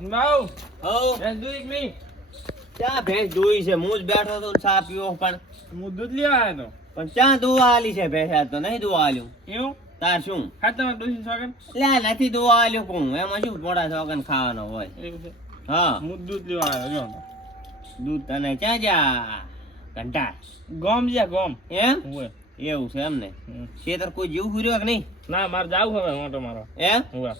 બાઉ હો ભેંસ દૂધ કે નહીં? ક્યાં ભેંસ દોઈ છે? હું જ બેઠો તો ને ચા પીવો પણ દૂધ લેવા આવ્યો પણ ક્યાં દોવા આલી છે ભેંસ? આ તો નહીં દોવા આલ્યું. તો એવું તાર શું ખાતા ડોસી સ્વાગત લે નથી દોવા આલ્યું કોણ? એમાં શું પોડા સોગન ખાવાનો હોય? એવું છે. હા હું દૂધ લેવા આવ્યો જો દૂધ તને ક્યાં જા ઘંટા ગોમ જ્યાં ગોમ એમ હોય. એવું છે એમ ને? ખેતર કોઈ જીવ ફર્યો કે નહીં? ના મારે જાવ હવે ઓટો મારો એમ હોય.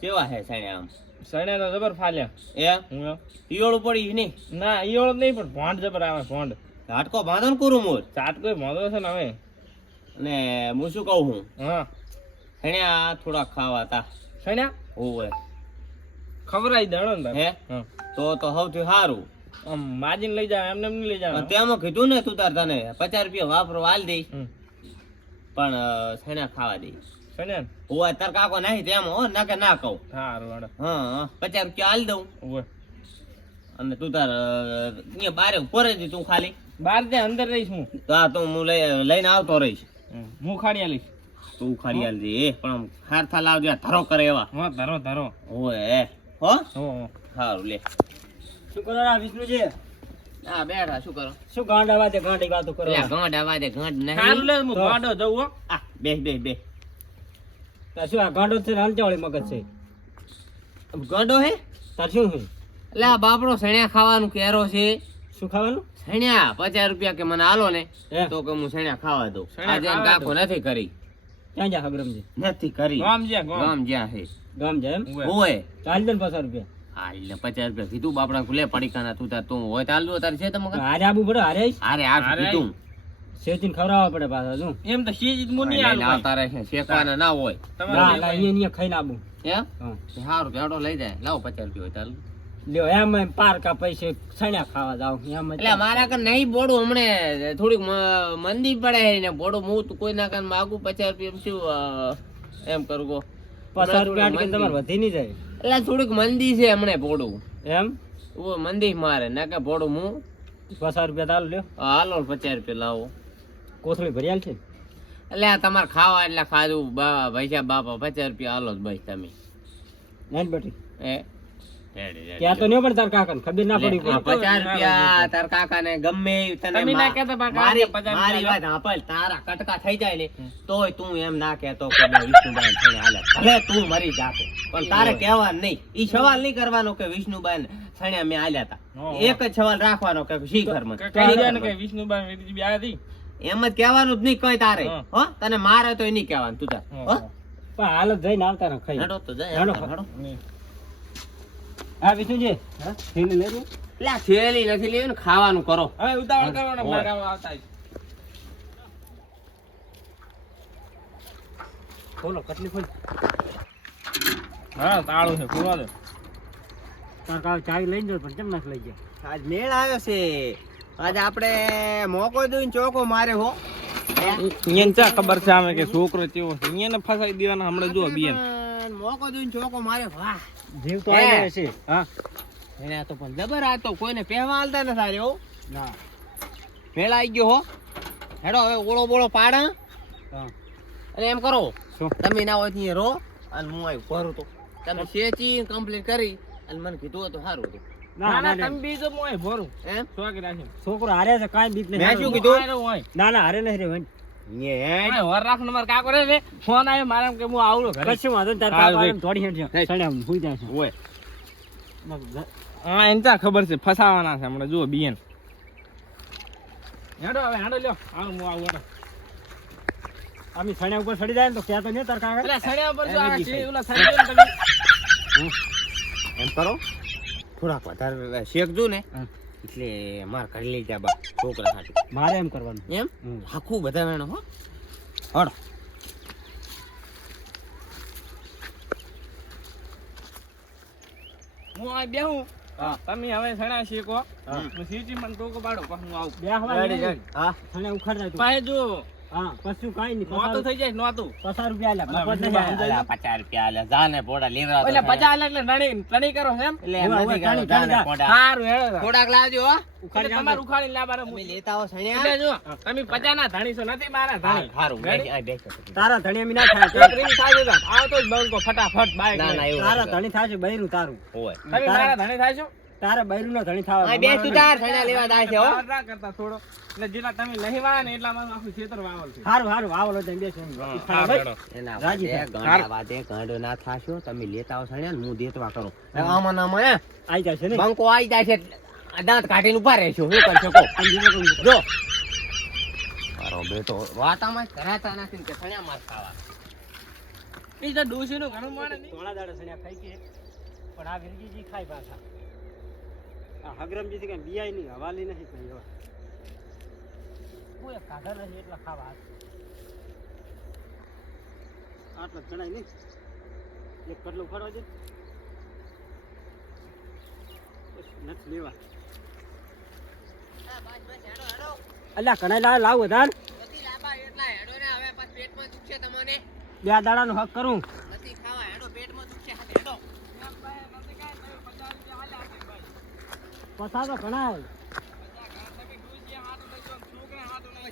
કેવા છે સણે આમ? સણે તો જબર ફાલ્યા એમ હું ઈયોળું પડી નહીં? ના ઈયોળ નહીં પણ ભોંડ જબર આવે ભોંડ ઝાટકો બાંધો ને કરું મોર. ચાટ કોઈ મોદો છે ને હવે ને હું શું કહું હું હા સણે આ થોડા ખાવા તા સણ્યા હોવે ખબર આવી દણો ને હે હા તો સૌથી સારું. આમ માજીને લઈ જાય એમને એમ નહીં લઈ જાય તેમાં કીધું ને તું તાર તને 50 રૂપિયા વાપરો હાલ દઈશ પણ સણા ખાવા દઈશ. સણ્યા ને હોવે તાર કાકો નહીં તેમ હો ના કે ના કહું. સારું વાડો હા 50 રૂપિયા હાલ દઉં હોય અને તું તાર અહીંયા બારે ઉપર જ તું ખાલી બહાર ત્યાં અંદર રહીશ હું તો આ તો હું લઈને આવતો રહીશ. હું ખાડી આલીશ તું ખાલી હાલ દે પણ આમ હારથા લાવજે ધરો કરે એવા. હા ધરો ધરો હોવે હો હો સારું લે. શું કરો રા વિષ્ણુજી? આ બેઠા શું કરો? શું ગાંડા વાતે ગાંડી વાતો કરો? લે ગાંઠ આવાજે ગાંઠ નહીં. સારું લે હું ગાડો જવું હો આ બે તાર શું આ ગાંડો છે હાલચાવળી મગજ છે? ગાંડો હે તાર શું છે? એટલે આ બાપડો સણ્યા ખાવાનું કેરો છે. શું ખાવાનું? સણ્યા 50 રૂપિયા કે મને આલો ને હે? તો કે હું સણ્યા ખાવા દઉં. સણ્યા આજે ખાવા કાકો નથી કરી ક્યાં જા હગરમજી? નથી કરી ગામ જ્યાં ગામ ગામ જ્યાં હે ગામ જાય એમ? હોય. હોય ચાલ દે ને 50 રૂપિયા. હાલ ને 50 રૂપિયા કીધું બાપડા લે પડીકાના તું તાર તું હોય ચાલ દો તારી છે તમે હારે આબુ પડે હારે આવીશ? અરે આ અરે કીધું શેતીને ખવડાવવા પડે પાછા શું? એમ તો શીજ મુ નહીં લઈને આલું આવતા રહે છે શેકવાના ના હોય ના તમારે લા અહીંયા ખાઈને આબુ. એમ હા સારું પેડો લઈ જાય લાવો 50 રૂપિયા હોય ચાલ. લ્યો એમ પારકા પૈસે સણ્યા ખાવા જાવ એમ જ. એટલે મારા કન નહીં બોડું હમણે થોડીક મંદી પડે છે ને બોડું હું તો કોઈ ના કન માગું 50 રૂપિયા શું એમ કરું કો 50 રૂપિયા આટકે તમારે વધી નહીં જાય એટલે થોડીક મંદી છે હમણે બોડું એમ? ઓ મંદી મારે ના કે બોડું હું 50 રૂપિયા ચાલો લ્યો. હાલો 50 રૂપિયા લાવો. કોથળી ભરી આલ છે? એટલે આ તમારે ખાવા એટલે ખાધું ભાઈ બાપા 50 રૂપિયા હાલો જ ભાઈ તમે નહીં બેટી એ ત્યાં તો નહીં પણ તાર કાકાને ખબર ના પડી આ 50 રૂપિયા તાર કાકાને ગમે એ તને તમે ના કહેતા બા મારી કાકા 50 મારી રૂપિયા. વાત સાંભળ તારા કટકા થઈ જાય ને તોય તું એમ ના કહેતો કે મેં વિષ્ણુબાઈ થઈને હાલે ભલે તું મરી જાતો પણ તારે કહેવાનું નહીં. ઈ સવાલ નહીં કરવાનો કે વિષ્ણુબાઈ સણ્યા મેં હાલ્યા હતા. એક જ સવાલ રાખવાનો કે શી ઘરમાં કહી દે ને કે વિષ્ણુબાઈ વેદજી બી આવી એમ જ કહેવાનું જ નહીં કઈ તારે. હા. હો તને મારે તો નહીં કહેવાનું તું તાર હો પણ હાલ જ જઈને આવતા રહો ખાઈ. હેડો તો જાય હેડો. હેડો. હા વિષ્ણુજી થેલી લઈ લો. એટલે આ થેલી નથી લેવી ને ખાવાનું કરો. હવે ઉતાવળ કરવાનો મારે આવા આવતા ખોલો કટલી ખોલ. હા તાળું છે ખોલવા દે તાર કાકા ચાવી લઈને જાવ પણ કેમ નથી લઈ ગયા? આજ મેળ આવ્યો છે. આજ આપણે મોકો દઈને ચોકો મારે હો. અહીંયા ચા ખબર છે આમે કે છોકરો કેવો છે અહીંયા ફસાઈ દેવાના હમણાં જો બીએન મોકો દઈને ચોકો મારે વાહ. જીવ તો હે? આવી જાય છે. હા એને આ તો પણ જબર આ તો કોઈને પહેવા હાલતા નથી સારે હો. ના મેળ આવી ગયો હો. હેડો હવે ઓળો બોળો પાડા હા અને એમ કરો શું? તમે ના હોય ત્યાં રહો અને હું આવી ભરું તો તમે શેચી કમ્પ્લીટ કરી અને મને કીધું હતું સારું હતું. ના ના તમે બીજો મોય ભરું એમ શોખ રાખીને છોકરો હારે છે કાંઈ બીક મેં નહીં. શું કીધું? હોય ના ના હારે નહીં રે ભાઈ. હેડ. વર રાખને માર કાકો રે ને ફોન આવ્યો મારે એમ કે હું આવડો ઘરે કશું વાંધો નહીં, તાર હાલ કાકા દેખ. આવીને દોડી હેઠ હે. સણ્યા હુઈ જાય છે. ઓય હા એને ચા ખબર છે ફસાવાના છે હમણાં જુઓ બીએન હેડો હવે હેડો લ્યો હાલ હું આવું હેડો અમે સણ્યા ઉપર સડી જાય ને તો ક્યાં તો નહીં તાર કાકા. એટલે સડ્યા ઉપર જો આ એમ જ છે ઓલા સડી ગયો ને તમે એમ કરો થોડાક વધારે શેકજો ને હા. એટલે માર કરી લઈ જા બા છોકરા સાથે મારે એમ કરવાનું. એમ હમ. આખું બધા વેણો હો હડો હું આ બેહું હા. તમે હવે સડ્યા શીખો હા. હું સીટી મને ટોકો પાડો પછી હું આવું બે હવા રેડી લઈ રેડી હા સણ્યા ઉખાડ જાય તું. પાસે જો હા કશું કાંઈ નહીં. નોતું થઈ જાય નોતું. 50 રૂપિયા આલ્યા. મફત નહીં આલ્યા. અલા, 50 રૂપિયા આલ્યા. જા ને પોડા લેવરા તો એટલે સણ્યા. 50 એટલે ટણી કરો છો એમ? એટલે એમ હવે નથી કહેતો, ટણી જા ને જા. પોડા. સારું હેડો. થોડાક લાવજો હો. ઉખાડી તમારે ઉખાડીને લાવવાના તમે હું. લેતા હો સણ્યા. એટલે જો તમે 50 ના ધણી છો નથી મારા ધણી. હારું, રેડી? આ બેસો. તારા ધણી એમ ના થાય. એક રીંગ થાય છે આવતો જ બંકો ફટાફટ બાઈક ના, ના, લઈને. એવું તારા નથી. ધણી થાય છે બૈરું તારું. હોય. તમે મારા ધણી થાય છો? તારા બૈરું નો ધણી થવા. આ બે સુધાર સણ્યા લેવા જાય છે હો. બહાર ના કરતા થોડો. એટલે જેટલા તમે નહીં વાળા ને એટલા મારું આખું ખેતર વાવલ છે. હારું હારું વાવલો જઈને બેસો એમ. હા, ઈચ્છા હા, હોય. હેડો. એના રાજી વાદે થાય. ગાંડા વાદે ગાંડો ના થાશો. તમે લેતા હો સણ્યા ને હું દેતવા કરું. આમાં ને આમાં આઈ જશે ને. બંકો આવી જાય છે. આ દાંત કાઢીને ઉભા રહેશો. શું કરશો કહો? જો મારો બેટો વાતામાં કરાતા નથી ને કે સણ્યા માર ખાવા. ઈ તો ડોશીનું ઘણું મળે નહીં. થોડા દાડા સણ્યા ખાઈ કે પણ આ વિરજીજી ખાય પાછા. આ હગરમજીથી કઈ બિયાય નહીં હવાલી નથી કઈ હવે. કોઈ કાઢા નથી એટલા ખાવા આટલા જણાય નહીં. એક કટલું ખડવા દે નથી લેવા. અલ્યા કણાઈ લાવ વધાર. નથી લાંબા એટલા હેડો ને હવે પાછ પેટમાં દુખશે તમને. 2 દાડાનો હક કરું. નથી ખાવા હેડો પેટમાં દુખશે હેડો. પસા તો કણાય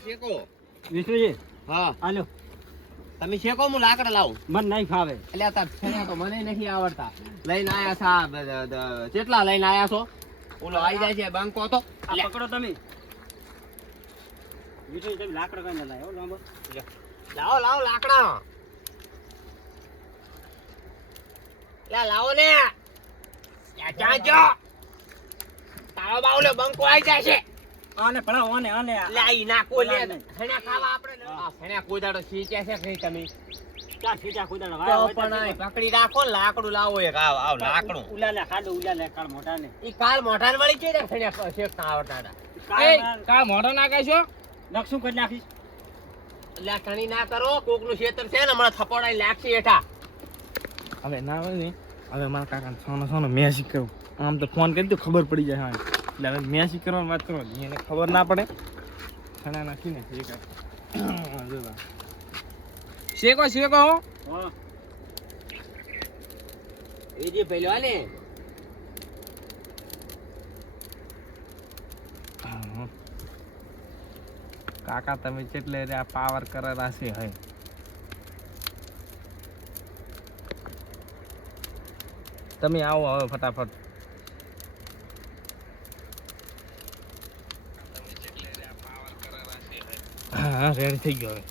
શેકો. વિષ્ણુજી હા હાલો તમે શેકો હું લાકડા લાવું. મન નહીં ફાવે. એટલે આ છેડા તો મને નથી આવડતા. લઈને આયા છા કેટલા લઈને આયા છો? ઓલો આવી જાય છે બંકો તો. આ પકડો તમે. વિષ્ણુજી તમે લાકડા કઈ ના લાવ્યો લાંબો. લાવો લાવો લાકડા. લાવો ને. ક્યાં જો તારો બાવલો બંકો આવી જાય છે. આને પડાવો આને આને લાઈ નાખો લે. સણ્યા ખાવા આપણે આ સણ્યા કોઈ દાડો શીખ્યા છે કે નહીં તમે? ક્યાં ઠીચા કુદાડો તો પણ આ પકડી રાખો ને લાકડું લાવો એક આવ આવ લાકડું. ઉલાલે ખાડો ઉલાલે કાળ મોટા ને ઈ કાલ મોઢાને વળી છે ને સણ્યા શેકતા આવડતા હતા. એ કા મોઢો નાખાશો? નકશું કરી નાખીશ. એટલે આ ટણી ના કરો. કોકનું ખેતર છે ને હમણાં થપોડાઈ લાગશે હેઠા. હવે ના હોય ને હવે મારા કાકાને સોનો મેસેજ કરું. આમ તો ફોન કરી દો ખબર પડી જાય. હા એટલે હવે મેસેજ કરવાની વાત કરો એને ખબર ના પડે. છણા નાખીને શેકો શેકો હો. હા એ જે પેલો આલે કાકા તમે કેટલે રે આ પાવર કરેલા છે હે. તમે આવો હવે ફટાફટ. હા રેડી થઈ ગયો હવે.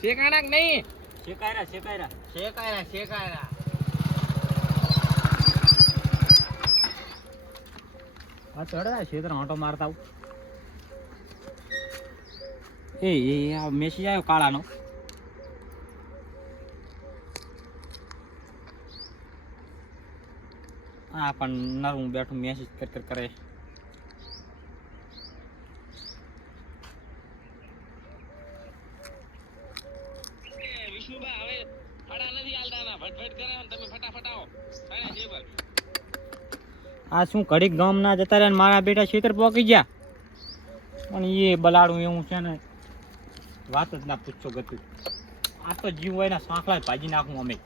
શેકાણા કે નહીં? શેકાયરા શેકાયરા શેકાયરા શેકાયરા. આ ચડ્યા ખેતર આંટો મારતા આવું. એ આ મેસેજ આવ્યો કાળાનો. હા પણ નરું બેઠું મેસેજ કરે. વિષ્ણુબા હવે ફડા નથી હાલતા ભટભટ કરે તમે ફટાફટ આવો. આ શું ઘડીક ગામ ના જતા રહ્યા ને મારા બેટા ખેતર પોકી ગયા. પણ એ બલાડું એવું છે ને વાત જ ના પૂછો ગતું. આ તો જીવ હોય ને સાંકળા ભાજી નાખું અમે.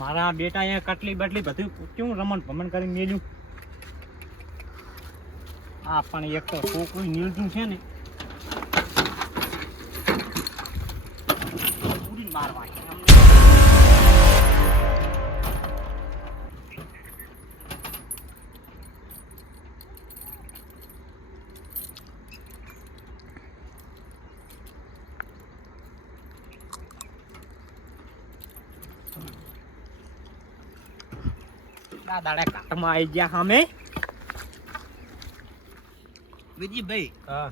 મારા બેટા અહીંયા કટલી બટલી બધું કેવું રમણ ભમણ કરીને મેલ્યું. આ પણ એક તો છોકરું નીલતું છે ને પૂરી મારવા છે. દાડા કાટમાં આવી ગયા સામે. વિજયભાઈ હા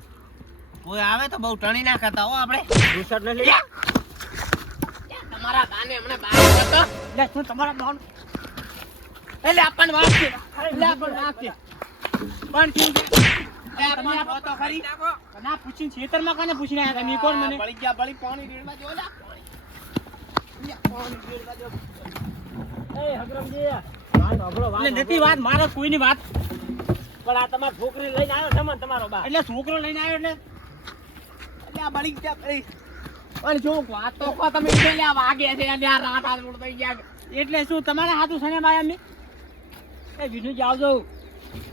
કોઈ આવે તો બહુ ટણી ના કરતા હો આપણે. દુસર ને લઈ તમારા બાને હમણાં બહાર જતો. લે શું તમારા બાણ એટલે આપણને વાત છે. એટલે આપણને વાત છે. પણ ઠીક છે. તમે આ તો ખરી ના પૂછીને ખેતરમાં કોને પૂછીને આયા તમે કોણ મને બળી ગયા બળી પાણી રેડવા જો લા પાણી રેડવા જો એ હગરમજી વાત અઘરો વાત એટલે નથી વાત મારો કોઈની વાત પણ આ તમાર છોકરી લઈને આવ્યો છે મને તમારો બા એટલે છોકરો લઈને આવ્યો એટલે આ બળી ગયા બળી પણ જો વાત તો કો તમે એટલે આ વાગે છે અને આ રાત આ ઉડ થઈ ગયા એટલે શું તમારા હાથું સને બાય અમે એ વિષ્ણુ જાવ જો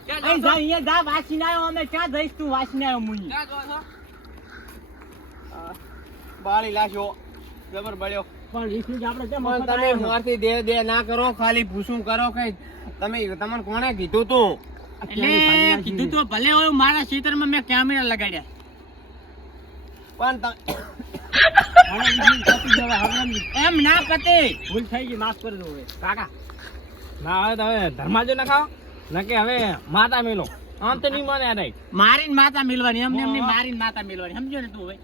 એ જા અહીંયા જા વાસીને આવ્યો અમે ક્યાં જઈશ તું વાસીને આવ્યો મુની ક્યાં જો છો બાળી લાશો જબર બળ્યો પણ વિષ્ણુ આપણે કેમ પણ તમે મારથી દે દે ના કરો ખાલી પૂછું કરો કઈ તમે તમને કોણે કીધું તું એટલે કીધું તો ભલે હોય મારા ક્ષેત્રમાં મેં કેમેરા લગાડ્યા પણ એમ ના પતે ભૂલ થઈ ગઈ માફ કરી દો હવે કાકા ના હવે તો હવે ધર્માજો ના ખાઓ ના કે હવે માતા મેલો આમ તો નહીં મને યાર મારીને માતા મિલવાની એમને એમની મારીને માતા મિલવાની સમજો ને તું હવે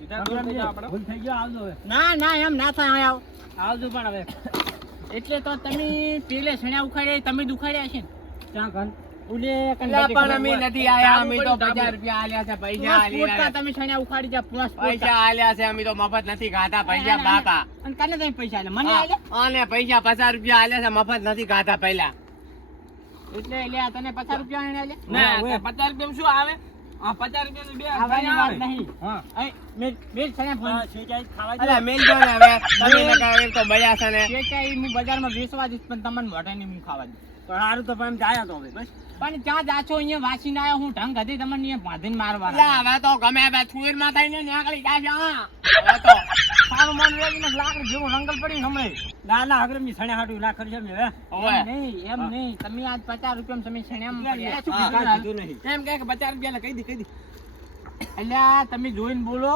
ભૂલ થઈ ગયો આવજો હવે ના એમ ના થાય આવજો પણ હવે એટલે તો તમે પેલે સણ્યા ઉખાડ્યા તમે દુખાડ્યા છે ને ત્યાં કન ઉલે પણ અમે નથી આયા અમે તો 50 રૂપિયા આલ્યા છે પૈસા આલ્યા તમે સણ્યા ઉખાડી જા પૈસા આલ્યા છે અમે તો મફત નથી ખાતા પૈસા બાપા અને કાને તમે પૈસા આલે મને આલે આને પૈસા 50 રૂપિયા આલ્યા છે મફત નથી ખાતા પહેલા એટલે લે તને 50 રૂપિયા આલે ના 50 રૂપિયા શું આવે આ 50 રૂપિયા બે આવવાની વાત નહીં હા મેલ સણ્યા ફોન છેચાઈ ખાવા અરે મેલ જો ને હવે તમે ને કાવે તો બળ્યા છે ને છેચાઈ હું બજારમાં વેચવા દઈશ પણ તમને મોઢે નહીં હું ખાવા દઈશ પણ સારું તો પણ જાયા તો હવે બસ પણ ત્યાં જાચો અહીંયા વાસીને આવ્યો હું ઢંગ હતી તમને અહીંયા બાંધીને મારવાના હવે તો ગમે હવે થુર માં થઈને નીકળી જાય હા હવે તો સારું મન વેગીને લાકડી જેવું રંગલ પડી હમણે ના હગરમની સણ્યા હાટું ના કરશે મે હવે નહીં એમ નહીં તમે આજ 50 રૂપિયામાં તમે સણ્યા શું કીધું નહીં એમ કે 50 રૂપિયા કહી દી એટલે તમે જોઈને બોલો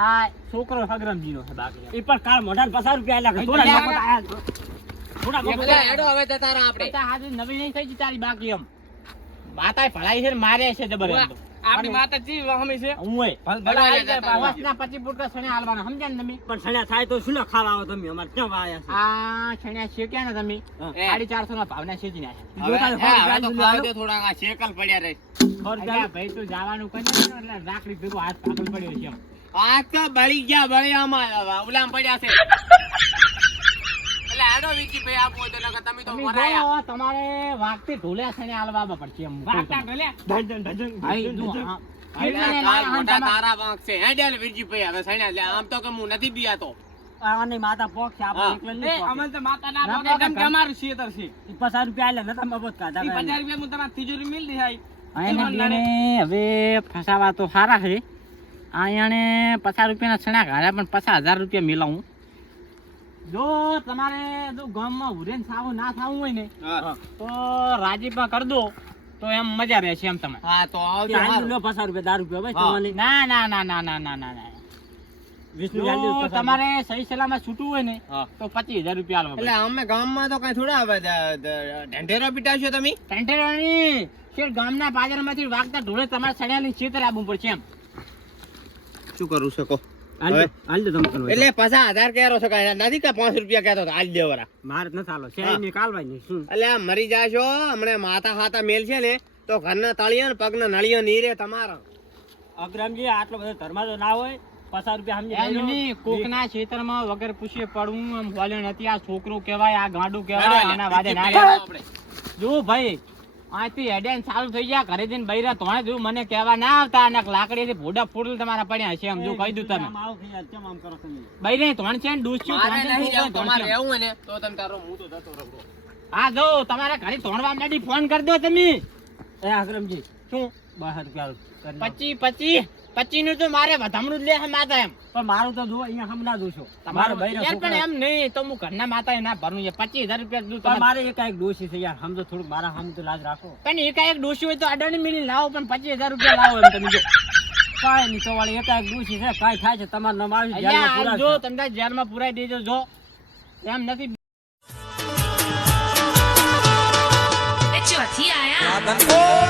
આ છોકરો હગરમજીનો છે બાકી એ પણ કાળ મોઢા 50 રૂપિયા આલ્યા થોડા એડો હવે તો તારા આપણે હાજર નવી નહીં થઈ તારી બાકી એમ માતાએ ભલાઈ છે મારે છે જબર આપણી માતા જી હમી છે હું ના 25 ફૂટ સણ્યા હાલવાના સમજ્યા ને તમે પણ સણ્યા થાય તો શું ખાવા આવો તમે અમારે ક્યાં વાયા છે આ સણ્યા શેક્યા ને તમે 450 ના ભાવના શેકી નાખ્યા થોડા શેકલ પડ્યા રે ભાઈ તો જવાનું કઈ એટલે રાખડી ભેગો હાથ પાગલ પડ્યો છે આ તો બળી ગયા બળિયામાં ઉલામ પડ્યા છે એટલે આડો વીકી ભાઈ આપો તો નકર તમે તો મરાયા તમારે વાગતી ઢોલ્યા છે ને આલવા પડશે એમ વાગતા ઢોલ્યા ભાઈ જો તારા વાંક છે હેડેલ વીરજી ભાઈ હવે સણ્યા લે આમ તો કે હું નથી બીયાતો આની માતા પોક છે આપણે એકલા નહીં અમે તો માતા ના પોકે કેમ કે અમારું શેતર છે 50 રૂપિયા આલે નતા મબત કાઢા 50 રૂપિયા હું તમારી તિજોરી મિલ દે આઈ હવે ફસાવા તો સારા છે આયાને 50 રૂપિયાના સણા ઘાડ્યા પણ 50000 રૂપિયા મિલાવું જો તમારે જો ગામમાં ઉરેન સાવું ના થાવું હોય ને તો રાજીપા કરી દો તો એમ મજા રહેશે એમ તમે હા તો આવજો 50 રૂપિયા 10 રૂપિયા બસ તમારે ના વિષ્ણુ તમારે સહી સલામત છૂટવું હોય ને તો 25000 રૂપિયા આલવા એટલે અમે ગામમાં તો કઈ થોડા ઢંઢેરો પીટાવશો તમે ટેન્ટરની શેર ગામના બાજારમાંથી વાગતા ઢોળે તમારે સણ્યાની ચેતર આપવું પડશે એમ શું કરું શકો હાલ દો તમે કરો એટલે 50000 કહેરો છો કઈ નથી કે 5 રૂપિયા કહેતો હાલ દેવરા માર ન ચાલો શેર ની કાલવાય નહીં શું એટલે આ મરી જાશો હમણે માતા હાતા મેલ છે ને તો ઘરના તળિયા ને પગના નળિયો ની રે તમારા અગ્રામજી આટલો બધો ધર્માજો ના હોય 50 રૂપિયા સમજી કોકના ક્ષેત્રમાં વગર પૂછીએ પડવું આમ બોલે નથી આ છોકરો કહેવાય આ ગાંડું કહેવાય આના વાદે ના આપણે જો ભાઈ આથી હેડેન ચાલુ થઈ ગયા ઘરે જઈને બૈરા તોણે જો મને કહેવા ના આવતા અને લાકડીથી ભોડા ફૂટલ તમારા પડ્યા છે એમ જો કહી દઉં તમે બૈરે તોણ છે ને ડૂસ્યું તમારે રહેવું ને તો તમે તારો હું તો જતો રહું હા જો તમારા ઘરે તોણવા માંડી ફોન કરી દો તમે એ અગ્રમજી શું 25 નું તો મારે વધામણું જ લે છે માતા એમ પણ મારું તો જો અહીંયા હમણાં દોશો તમારે બૈરા પણ એમ નહીં તો હું ઘરના માતા ના ભરું છે 25000 રૂપિયા દઉં તમારે એકાએક ડોશી છે યાર સમજો થોડું મારા હમ તો લાજ રાખો પણ એકાએક ડોશી હોય તો અડાણી મિલી લાવો પણ 25000 રૂપિયા લાવો એમ તમે જો કાંઈ નહીં તો વાળી એકાએક ડોશી છે કાંઈ થાય છે તમારું નામ આવી જો તમને જેલમાં પુરાઈ દેજો જો એમ નથી ચોથી આયા